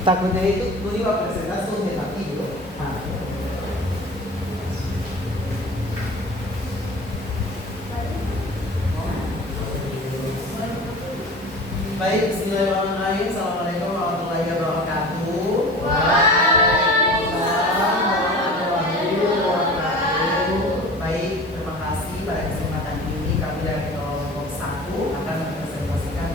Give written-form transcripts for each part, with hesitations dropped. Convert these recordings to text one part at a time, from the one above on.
takutnya itu dulu juga presentasi tapi gitu. Baik, bismillahirrahmanirrahim. Assalamualaikum warahmatullahi wabarakatuh. Waalaikumsalam warahmatullahi wabarakatuh. Baik, terima kasih. Pada kesempatan ini kami dari kelompok 1 akan mempresentasikan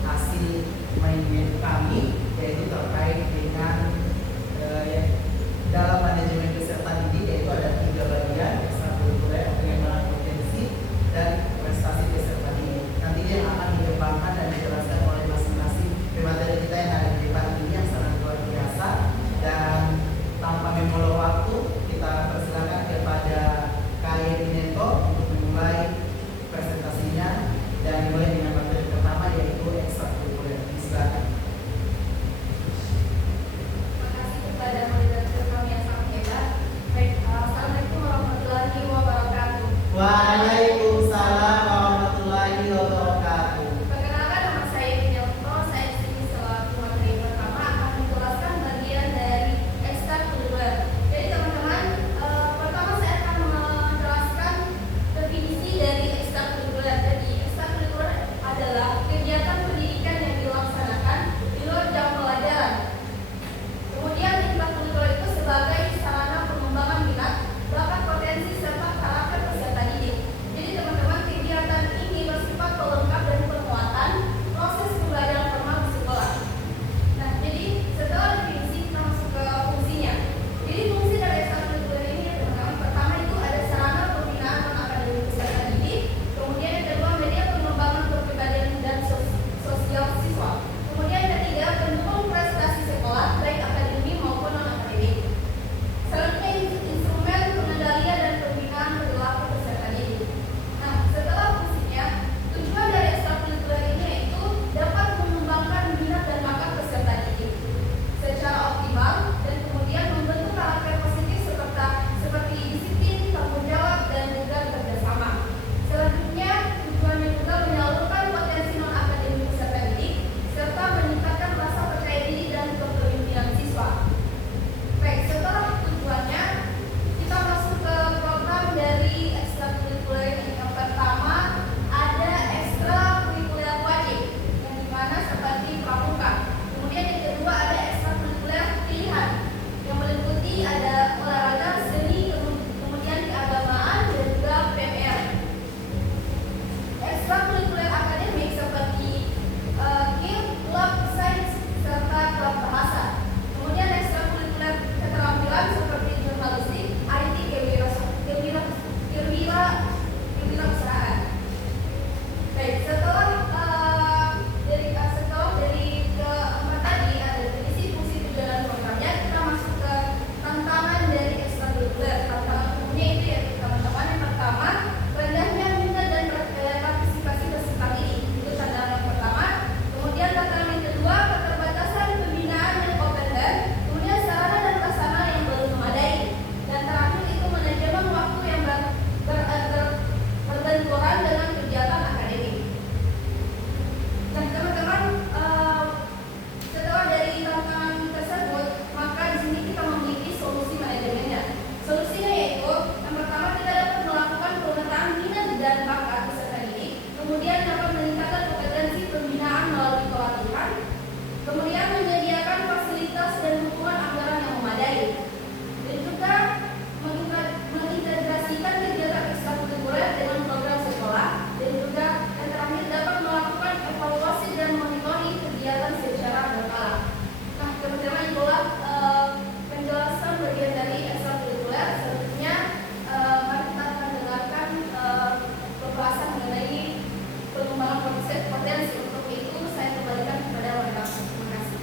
hasil manajemen kami, yaitu terkait dengan dalam manajemen peserta didik, yaitu ada 3 bagian: ekstrakurikuler, pengembangan kompetensi, dan prestasi peserta didik. Nantinya yang akan dikembangkan dan dijelaskan oleh masing-masing pemateri kita yang ada di depan ini yang sangat luar biasa. Dan tanpa memulai waktu, kita persilakan kepada Kak Yedinento untuk memulai presentasinya dan dimulai dengan materi pertama, yaitu ekstrakurikuler. Silakan. Terima kasih kepada moderator kami yang sangat hebat. Baik, assalamualaikum warahmatullahi wabarakatuh. Waalaikumsalam warahmatullahi wabarakatuh. Perkenalkan, nama saya Yedinento. Saya di sini selaku materi pertama akan menjelaskan bagian dari ekstrakurikuler. Jadi teman-teman, pertama saya akan menjelaskan definisi dari ekstrakurikuler. Jadi ekstrakurikuler adalah kegiatan pendidikan yang dilaksanakan di luar jam pelajaran. Kemudian ekstrakurikuler itu sebagai sarana pengembangan minat, bakat, potensi, serta karakter peserta didik. Jadi teman-teman, kegiatan ini bersifat pelengkap dan penguatan proses pembelajaran formal di sekolah. Nah, jadi setelah definisi kita masuk ke fungsinya. Jadi fungsi dari ekstrakurikuler ini ya teman-teman, pertama itu ada sarana pembinaan non-akademik peserta didik. Kemudian yang kedua, media pengembangan kepribadian dan sosial siswa. Kemudian yang ketiga, pendukung prestasi sekolah baik akademik maupun non-akademik. Selanjutnya instrumen pengendalian dan pembinaan perilaku peserta didik. Nah, setelah fungsinya, tujuan dari ekstrakurikuler ini yaitu dapat mengembangkan minat dan bakat peserta didik secara optimal dan kemudian membentuk karakter positif seperti disiplin, tanggung jawab, dan juga kerjasama. Selanjutnya, tujuannya juga menyalurkan potensi non-akademik peserta didik serta meningkatkan rasa percaya diri dan kepemimpinan siswa. Baik, setelah tujuannya, kita masuk ke program dari ekstrakurikuler ini. Yang pertama ada ekstrakurikuler wajib, yang dimana seperti pramuka. Kemudian yang kedua ada ekstrakurikuler pilihan, yang meliputi ada olahraga, seni, kemudian keagamaan, dan juga PMR. Ekstrakurikuler akademik seperti GIM, klub sains, serta klub bahasa. Kemudian ekstrakurikuler keterampilan seperti jurnalistik, IT, kewirausahaan. Baik, setelah dari keempat tadi ada definisi, fungsi, tujuan, dan programnya, kita masuk ke tantangan dari ekstrakurikuler. Tantangan umumnya itu ya teman-teman, yang pertama rendahnya minat dan partisipasi peserta didik, itu tantangan yang pertama. Kemudian tantangan yang kedua, keterbatasan pembinaan yang kompeten, kemudian sarana dan prasarana yang belum memadai, dan terakhir itu manajemen waktu yang berbenturan dengan kegiatan akademik. Nah teman-teman, setelah dari tantangan tersebut, maka di sini kita memiliki solusi manajemennya. Solusinya yaitu yang pertama, kita dapat melakukan pemetaan minat dan bakat peserta didik, kemudian dapat meningkatkan kompetensi pembinaan melalui pelatihan, kemudian menyediakan fasilitas dan dukungan anggaran yang memadai, dan juga mengintegrasikan kegiatan ekstrakurikuler dengan program sekolah, dan juga yang terakhir dapat melakukan evaluasi dan monitoring kegiatan secara berkala. Nah, teman-teman, itulah penjelasan bagian dari ekstrakurikuler. Selanjutnya mari kita akan dengarkan pembahasan mengenai pengembangan potensi. Untuk itu saya kembalikan kepada moderator. Terima kasih.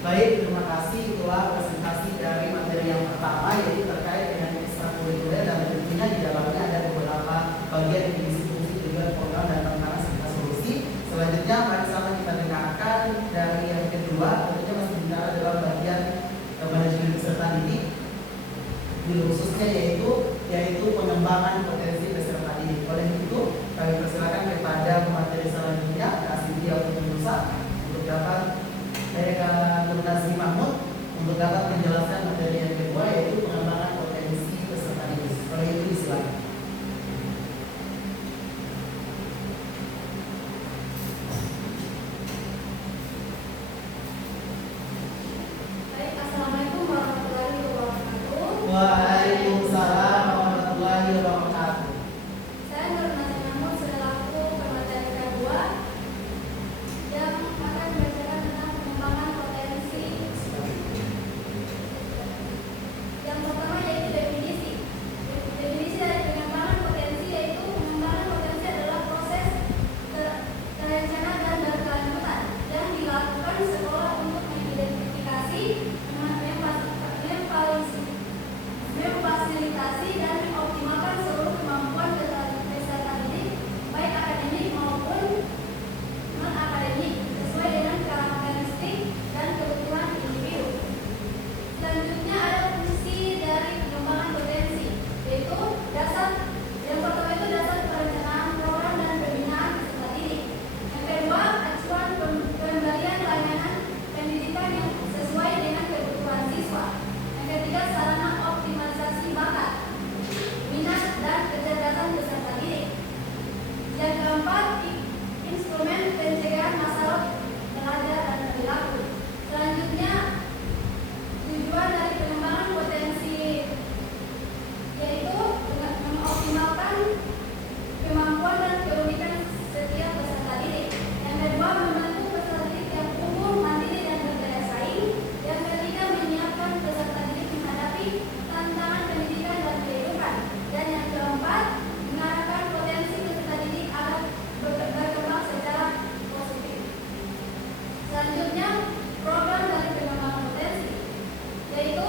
Baik, terima kasih. Itulah presentasi dari materi yang pertama, yaitu terkait dengan ekstrakurikuler, dan tentunya di dalamnya ada beberapa bagian definisi, fungsi, tujuan, program, dan tantangan serta solusi. Selanjutnya mari sama kita dengarkan dari yang kedua, tentunya masih bicara dalam bagian manajemen peserta didik, di khususnya yaitu pengembangan potensi peserta didik. Oleh itu kami persilakan kepada pemateri selanjutnya, Kak Cynthia Putri Nusa, untuk dapat saya ke Guru Nazri Mahmud untuk dapat menjelaskan materi yang kedua, yaitu pengembangan potensi peserta didik. Kalau itu disilakan. Baik, Assalamualaikum warahmatullahi wabarakatuh. Waalaikumsalam warahmatullahi wabarakatuh. Saya Nur Nazri Mahmud selaku pemateri kedua yang akan membacakan tentang pengembangan potensi. Yang pertama yaitu definisi. Definisi dari pengembangan potensi yaitu pengembangan potensi adalah proses terencana dan berkelanjutan yang dilakukan sekolah untuk mengidentifikasi, memfasilitasi dan mengoptimalkan seluruh kemampuan peserta didik baik akademik maupun non akademik sesuai dengan karakteristik dan kebutuhan individu. Selanjutnya ada fungsi dari pengembangan potensi, yaitu dasar yang pertama itu dasar perencanaan program dan pembinaan peserta didik. Yang kedua, acuan pemberian layanan pendidikan yang sesuai dengan kebutuhan siswa. Yang ketiga, sarana optimalisasi bakat, minat dan kecerdasan peserta didik. Yang keempat, instrumen pencegahan masalah belajar dan perilaku. Selanjutnya, tujuan dari pengembangan potensi yaitu mengoptimalkan kemampuan dan keunikan setiap peserta didik. Yang kedua, membantu peserta didik yang unggul, mandiri dan berdaya saing. Yang ketiga, menyiapkan peserta didik menghadapi tantangan pendidikan dan kehidupan. Dan yang keempat, mengarahkan potensi peserta didik agar berkembang secara positif. Selanjutnya, program dari pengembangan potensi, yaitu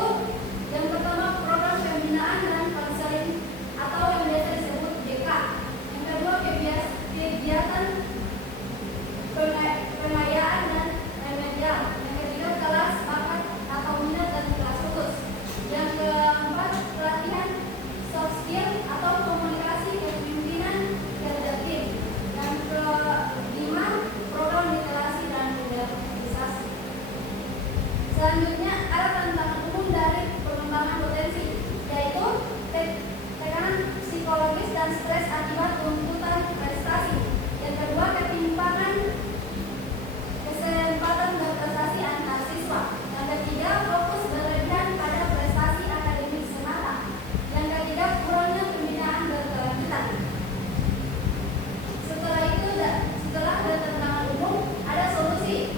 yang pertama program pembinaan dan konseling atau yang biasa disebut BK. Yang kedua, kegiatan pengayaan dan remedial. Yang ketiga, kelas bakat atau minat dan kelas khusus. Yang keempat, pelatihan soft skill atau komunikasi kepemimpinan kerja tim. Yang kelima, program literasi dan organisasi. Selanjutnya ada tantangan umum dari pengembangan potensi, yaitu tekanan psikologis dan stres akibat tuntutan prestasi. Yang kedua, ketimpangan kesempatan berprestasi antar siswa. Yang ketiga, fokus berlebihan pada prestasi akademik semata. Yang ketiga, kurangnya pembinaan berkelanjutan. Setelah itu, setelah ada tantangan umum, ada solusi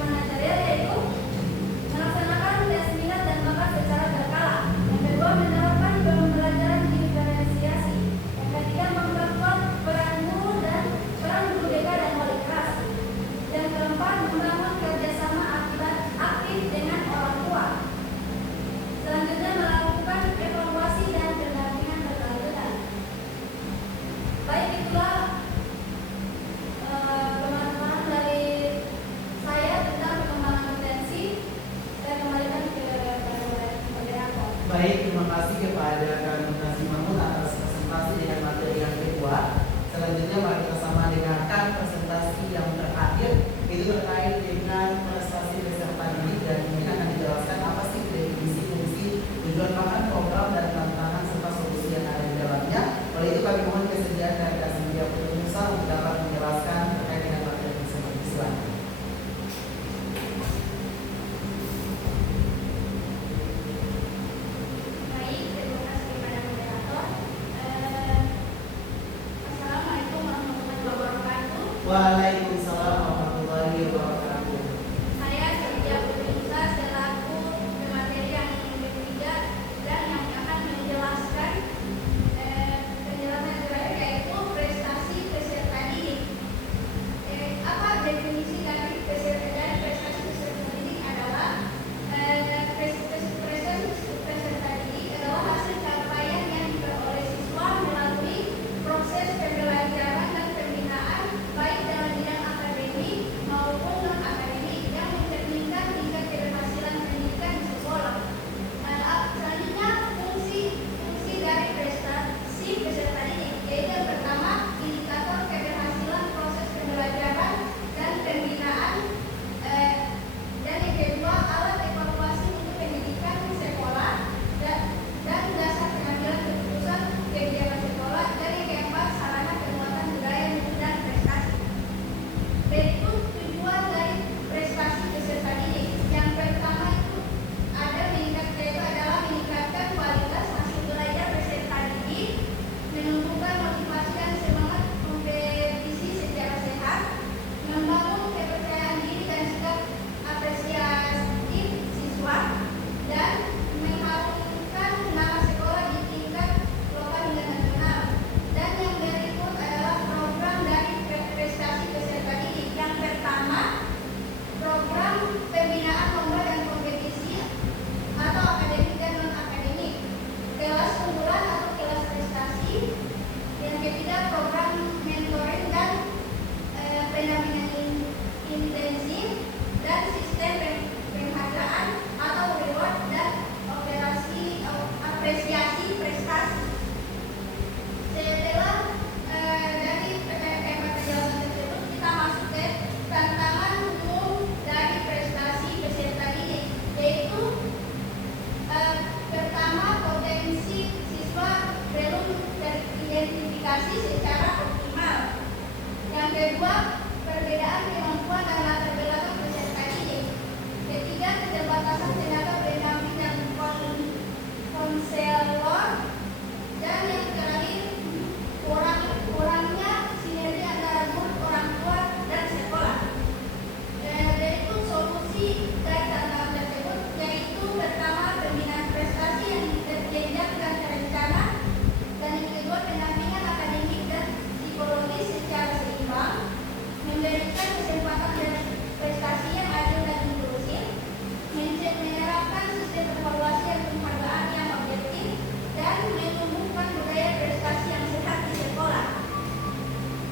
manajerial, yaitu dan sistem penghargaan atau reward dan operasi apresiasi prestasi. Setelah dari mata jabatan tersebut kita masuk ke tantangan umum dari prestasi peserta didik, yaitu pertama, potensi siswa belum teridentifikasi secara optimal. Yang kedua, perbedaan kemampuan dan latar belakang peserta didik. Ketiga, keterbatasan tenaga pendamping dan konselor. Dan yang terakhir, kurangnya sinergi antara guru, orang tua, dan sekolah. Yaitu solusi dari tantangan tersebut, yaitu pertama, pembinaan prestasi yang terjenjang dan terencana, dan yang kedua, pendampingan akademik dan psikologis secara seimbang, memberikan kesempatan dan prestasi yang adil dan inklusif, menerapkan sistem evaluasi dan penghargaan yang objektif, dan menumbuhkan budaya prestasi yang sehat di sekolah.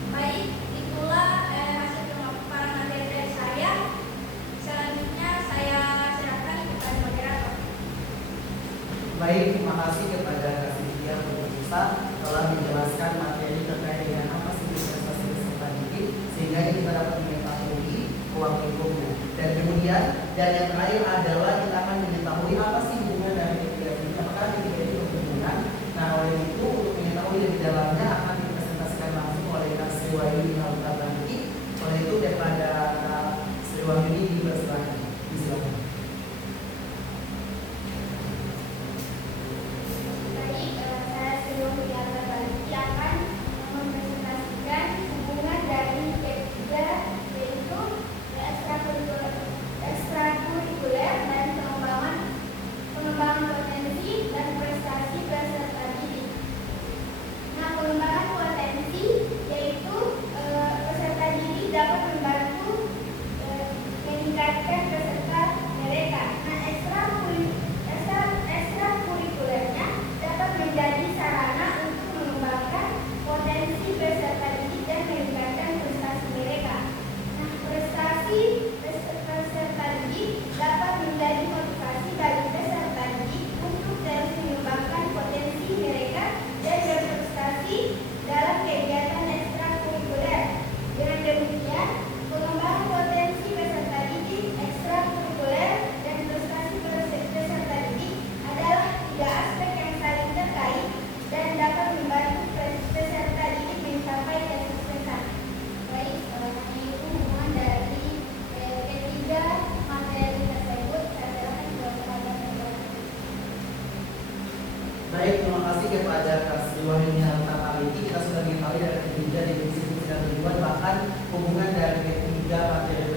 Baik, itulah hasil pemaparan materi dari saya. Selanjutnya saya serahkan kepada moderator. Baik, terima kasih kepada Kak Cynthia Musa telah menjelaskan materi terkait dengan apa sih prestasi peserta didik sehingga kita dapat mengetahui ruang lingkupnya. Dan kemudian dan yang terakhir adalah kita akan mengetahui apa sih hubungan dari ketiga ini, apakah ketiga ini berhubungan. Nah, oleh itu untuk mengetahui lebih dalamnya akan dipresentasikan langsung oleh Kak Sri Wahyuni Nautabanti. Oleh itu daripada Kak Sri Wahyuni dipersilakan. Baik, saya sebelum Nautabanti akan mempresentasikan hubungan dari ketiga, yaitu ekstrakurikuler dan pengembangan potensi dan prestasi peserta didik. Nah, pengembangan potensi yaitu peserta didik dapat membantu meningkatkan peserta mereka. Nah, ekstrakurikulernya dapat menjadi sarana untuk mengembangkan potensi peserta didik dan meningkatkan prestasi mereka. Nah, prestasi peserta didik dapat menjadi motivasi bagi peserta didik untuk terus mengembangkan potensi mereka dan berprestasi dalam kegiatan ekstrakurikuler. Dengan demikian, pengembangan potensi peserta didik, ekstrakurikuler, dan prestasi peserta didik adalah tiga aspek yang saling terkait dan dapat membantu peserta didik mencapai kesuksesan. Baik, itu hubungan dari ketiga materi tersebut. Saya serahkan kepada Bapak. Baik, terima kasih kepada Kak Sri Wahyuni Nautabanti. Kita sudah mengetahui dari ketiga definisi dan tujuan bahkan hubungan dari ketiga materi